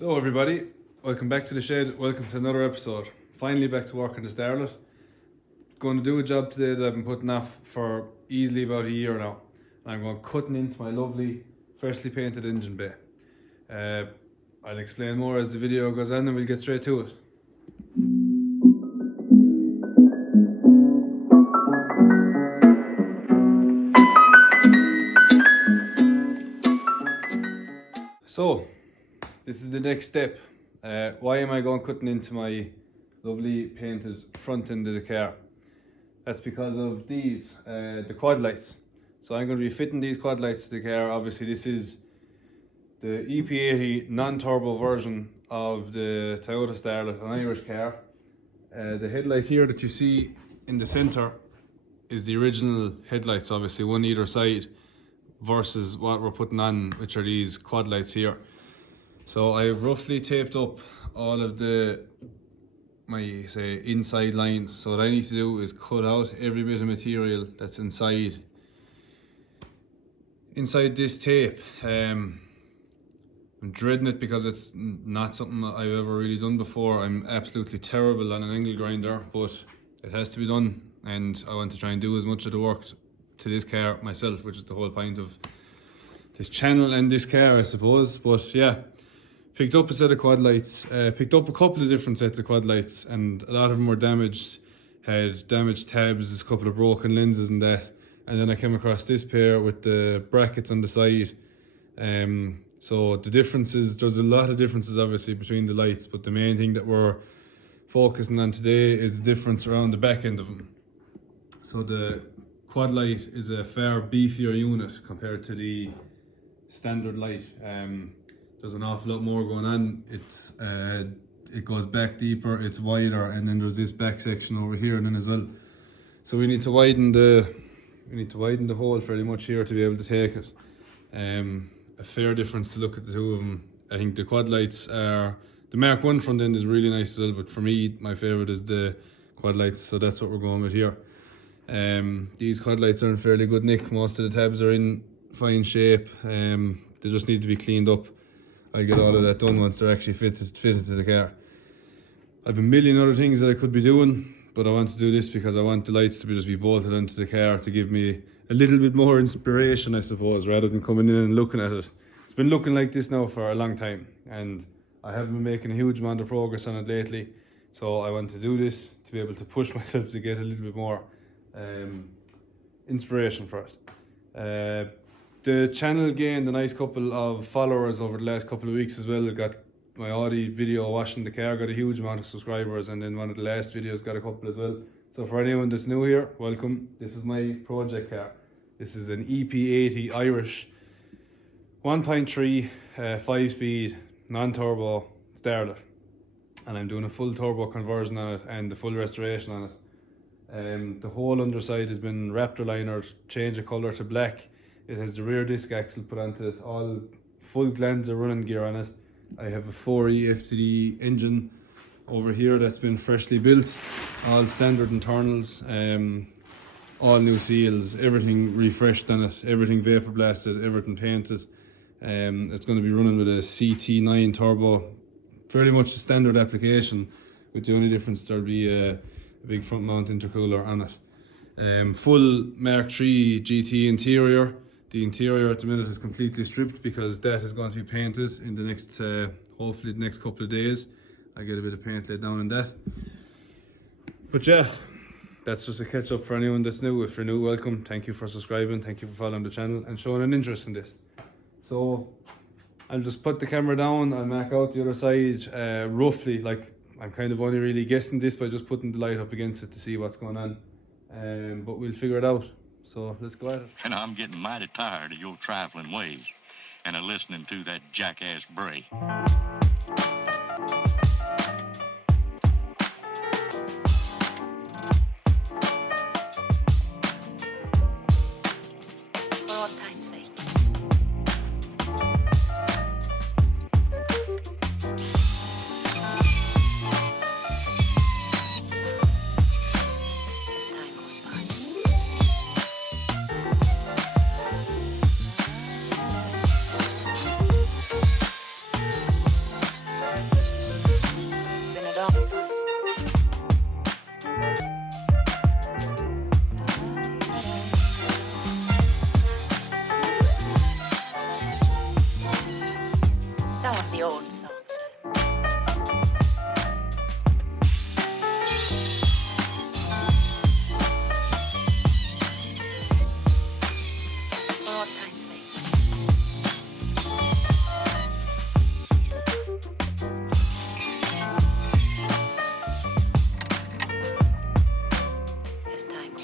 Hello everybody, welcome back to the shed, welcome to another episode. Finally back to work on the Starlet. Going to do a job today that I've been putting off for easily about a year now. I'm going cutting into my lovely freshly painted engine bay. I'll explain more as the video goes on and we'll get straight to it. So, this is the next step. Why am I going cutting into my lovely painted front end of the car? That's because of these, the quad lights. So I'm going to be fitting these quad lights to the car. Obviously this is the EP80 non-turbo version of the Toyota Starlet, an Irish car. The headlight here that you see in the centre is the original headlights, obviously one either side, versus what we're putting on, which are these quad lights here. So I've roughly taped up all of my inside lines. So what I need to do is cut out every bit of material that's inside this tape. I'm dreading it because it's not something I've ever really done before. I'm absolutely terrible on an angle grinder, but it has to be done, and I want to try and do as much of the work to this car myself, which is the whole point of this channel and this car, I suppose. But yeah, picked up a set of quad lights, picked up a couple of different sets of quad lights, and a lot of them were damaged, had damaged tabs, a couple of broken lenses and that. And then I came across this pair with the brackets on the side. So the differences, there's a lot of differences obviously between the lights, but the main thing that we're focusing on today is the difference around the back end of them. So the quad light is a far beefier unit compared to the standard light. There's an awful lot more going on. It goes back deeper, it's wider, and then there's this back section over here then as well. So we need to widen the hole fairly much here to be able to take it. A fair difference to look at the two of them. I think the quad lights are, the Mark 1 front end is really nice as well, but for me, my favourite is the quad lights, so that's what we're going with here. These quad lights are in fairly good nick. Most of the tabs are in fine shape. They just need to be cleaned up. I'll get all of that done once they're actually fitted to the car. I've a million other things that I could be doing, but I want to do this because I want the lights to just be bolted onto the car to give me a little bit more inspiration, I suppose, rather than coming in and looking at it. It's been looking like this now for a long time, and I haven't been making a huge amount of progress on it lately. So I want to do this to be able to push myself to get a little bit more inspiration for it. The channel gained a nice couple of followers over the last couple of weeks as well. I got my Audi video washing the car, got a huge amount of subscribers, and then one of the last videos got a couple as well. So for anyone that's new here, welcome. This is my project car. This is an EP80 Irish 1.3 5-speed non-turbo Starlet, and I'm doing a full turbo conversion on it and the full restoration on it. The whole underside has been Raptor linered, change of colour to black. It has the rear disc axle put onto it, all full Glanza running gear on it. I have a 4E FTD engine over here that's been freshly built, all standard internals, all new seals, everything refreshed on it, everything vapor blasted, everything painted. It's going to be running with a CT9 turbo, fairly much the standard application, with the only difference there'll be a big front mount intercooler on it. Full Mk3 Gt interior. The interior at the minute is completely stripped because that is going to be painted in the next, hopefully the next couple of days. I'll get a bit of paint laid down on that. But yeah, that's just a catch up for anyone that's new. If you're new, welcome. Thank you for subscribing. Thank you for following the channel and showing an interest in this. So I'll just put the camera down. I'll mark out the other side roughly. Like, I'm kind of only really guessing this by just putting the light up against it to see what's going on. But we'll figure it out. So let's go at it. And I'm getting mighty tired of your trifling ways and of listening to that jackass bray. For all time's sake. of the old songs. For all time's sake. As time goes by.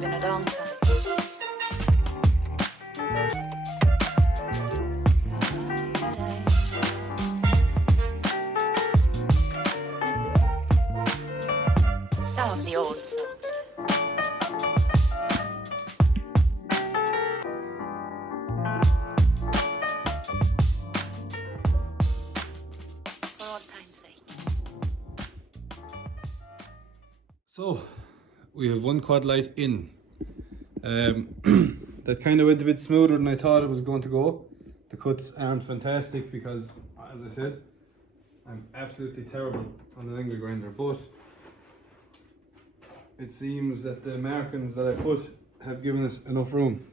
Been a long time. Some of the old songs. For all time's sake. So we have one quad light in. That kind of went a bit smoother than I thought it was going to go. The cuts aren't fantastic because, as I said, I'm absolutely terrible on an angle grinder, but it seems that the markings that I put have given it enough room.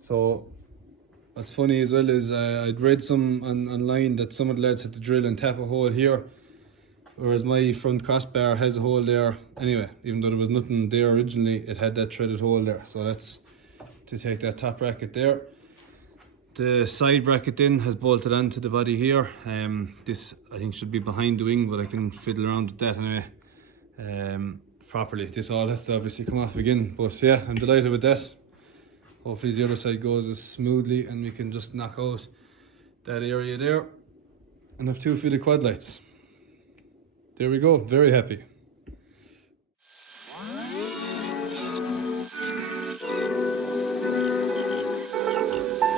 So what's funny as well is I'd read some online that some of the lads had to drill and tap a hole here, whereas my front crossbar has a hole there anyway. Even though there was nothing there originally, it had that threaded hole there. So that's to take that top bracket there. The side bracket then has bolted onto the body here. This I think should be behind the wing, but I can fiddle around with that anyway properly. This all has to obviously come off again, but yeah, I'm delighted with that. Hopefully the other side goes as smoothly and we can just knock out that area there and have two fitted quad lights. There we go, very happy.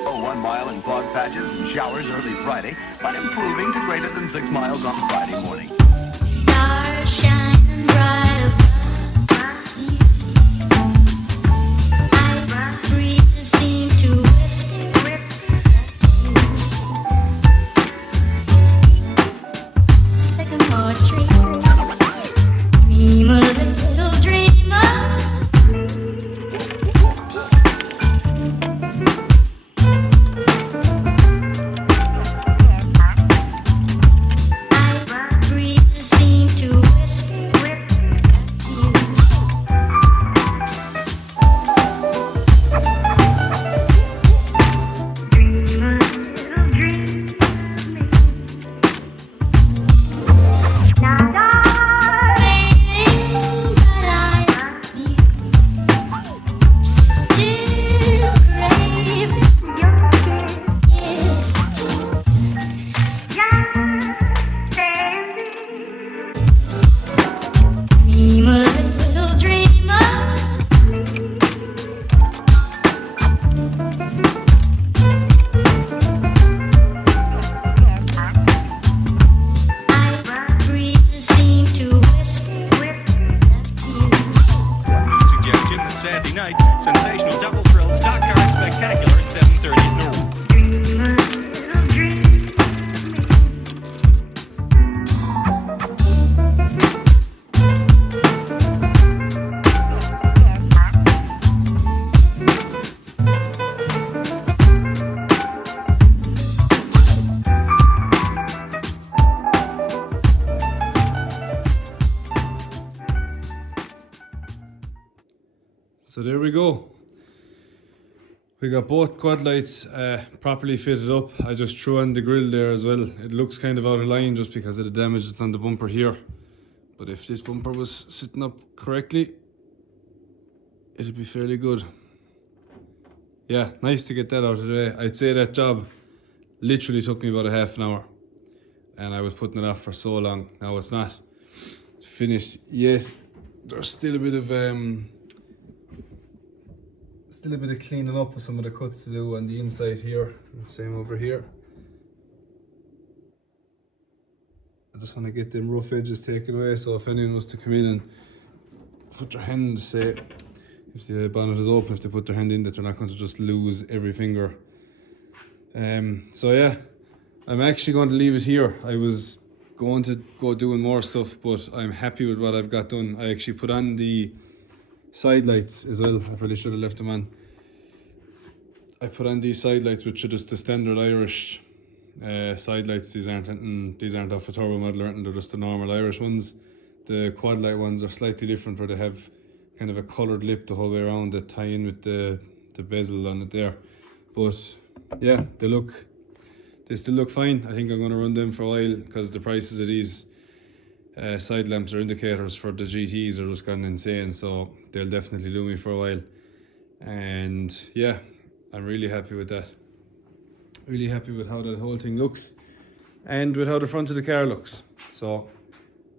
Oh, 1 mile in fog patches and showers early Friday, but improving to greater than 6 miles on Friday morning. Stars shining bright above me. Night breezes seem to whisper. Sycamore tree. Dream a little dreamer. Night breezes seem to whisper. Dream a little dream of me. Now, darling, but I still crave your kiss. Dream a little dreamer. Night breezes seem to whisper. Suggestion that Saturday night, sensational double thrill stock car spectacular at 7:30 at noon. Dream a little dream of me. So there we go. We got both quad lights properly fitted up. I just threw on the grille there as well. It looks kind of out of line just because of the damage that's on the bumper here. But if this bumper was sitting up correctly, it'd be fairly good. Yeah, nice to get that out of the way. I'd say that job literally took me about a half an hour. And I was putting it off for so long. Now it's not finished yet. There's still a bit of cleaning up with some of the cuts to do on the inside here, and same over here. I just want to get them rough edges taken away, so if anyone was to come in and put their hand, say, if the bonnet is open, if they put their hand in, that they're not going to just lose every finger. So yeah, I'm actually going to leave it here. I was going to go doing more stuff, but I'm happy with what I've got done. I actually put on the side lights as well. I probably should have left them on. I put on these side lights, which are just the standard Irish side lights. These aren't off a turbo model or anything, they're just the normal Irish ones. The quad light ones are slightly different, where they have kind of a coloured lip the whole way around that tie in with the bezel on it there. But yeah, they still look fine. I think I'm going to run them for a while, because the prices of these side lamps or indicators for the GTs are just gone insane, so they'll definitely do me for a while. And yeah, I'm really happy with that. Really happy with how that whole thing looks and with how the front of the car looks. So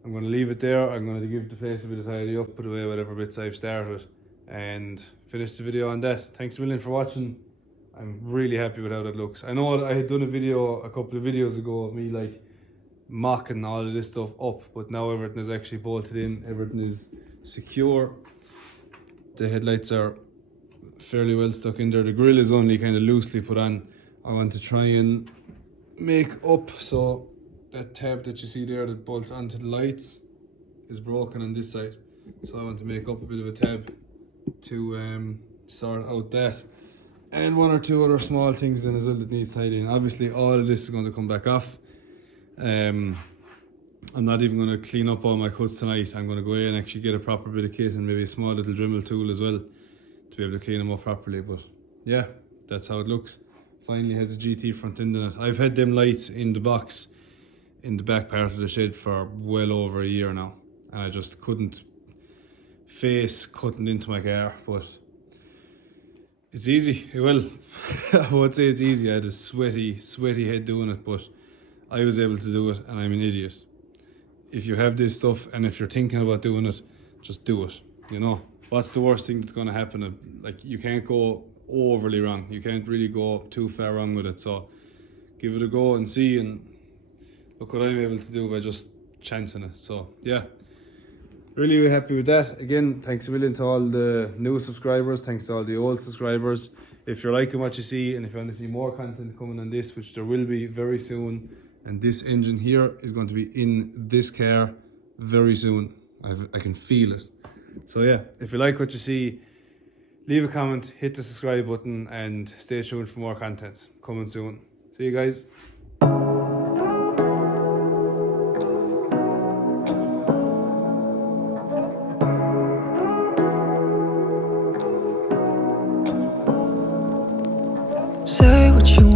I'm going to leave it there. I'm going to give the place a bit of tidy up, put away whatever bits I've started, and finish the video on that. Thanks a million for watching. I'm really happy with how that looks. I know I had done a video a couple of videos ago of me like mocking all of this stuff up, but now everything is actually bolted in, everything is secure. The headlights are fairly well stuck in there. The grille is only kind of loosely put on. I want to try and make up, so that tab that you see there that bolts onto the lights is broken on this side, so I want to make up a bit of a tab to sort out that, and one or two other small things then as well that needs tidying. Obviously all of this is going to come back off. I'm not even going to clean up all my cuts tonight. I'm going to go in and actually get a proper bit of kit and maybe a small little Dremel tool as well to be able to clean them up properly. But yeah, that's how it looks. Finally has a GT front end in it. I've had them lights in the box in the back part of the shed for well over a year now, and I just couldn't face cutting into my car, but it's easy. Well, I won't say it's easy. I had a sweaty head doing it, but I was able to do it, and I'm an idiot. If you have this stuff and if you're thinking about doing it, just do it. You know, what's the worst thing that's going to happen? Like, you can't go overly wrong. You can't really go too far wrong with it. So give it a go and see, and look what I'm able to do by just chancing it. So yeah, really happy with that. Again, thanks a million to all the new subscribers. Thanks to all the old subscribers. If you're liking what you see, and if you want to see more content coming on this, which there will be very soon, and this engine here is going to be in this car very soon. I can feel it. So yeah, if you like what you see, leave a comment, hit the subscribe button, and stay tuned for more content coming soon. See you guys. Say what you